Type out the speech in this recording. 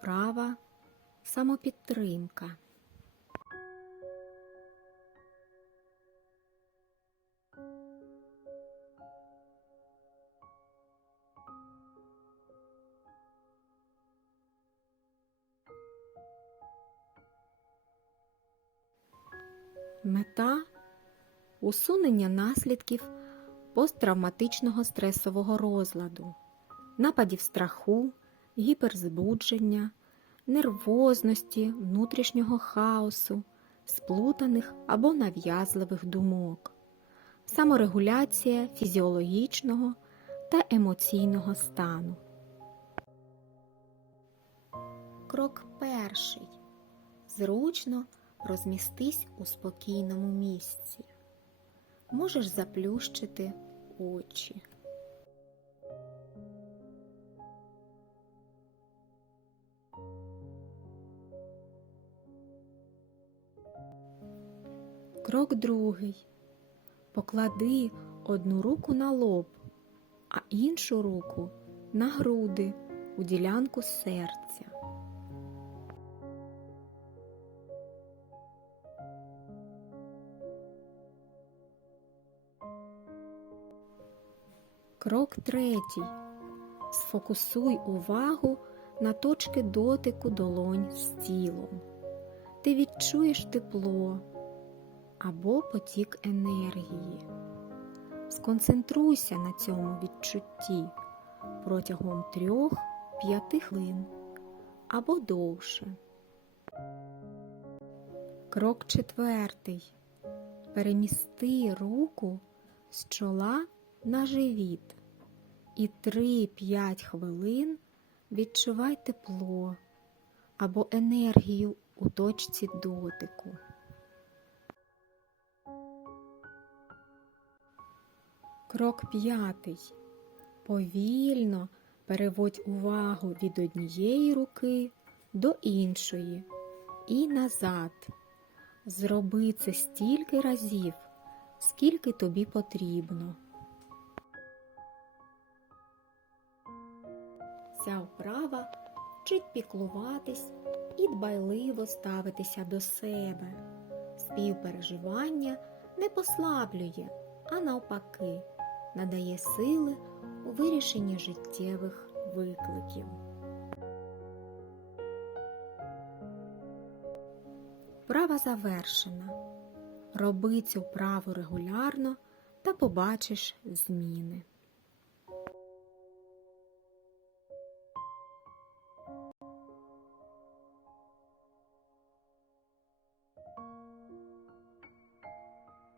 Вправа самопідтримка. Мета усунення наслідків посттравматичного стресового розладу, нападів страху, гіперзбудження, нервозності, внутрішнього хаосу, сплутаних або нав'язливих думок, саморегуляція фізіологічного та емоційного стану. Крок перший. Зручно розмістись у спокійному місці. Можеш заплющити очі. Крок другий. Поклади одну руку на лоб, а іншу руку на груди у ділянку серця. Крок третій. Сфокусуй увагу на точки дотику долонь з тілом. Ти відчуєш тепло або потік енергії. Сконцентруйся на цьому відчутті протягом 3-5 хвилин або довше. Крок четвертий. Перемісти руку з чола на живіт і 3-5 хвилин відчувай тепло або енергію у точці дотику. Крок п'ятий. Повільно переводь увагу від однієї руки до іншої і назад. Зроби це стільки разів, скільки тобі потрібно. Ця вправа вчить піклуватись і дбайливо ставитися до себе. Співпереживання не послаблює, а навпаки, надає сили у вирішенні життєвих викликів. Вправа завершена. Роби цю праву регулярно та побачиш зміни.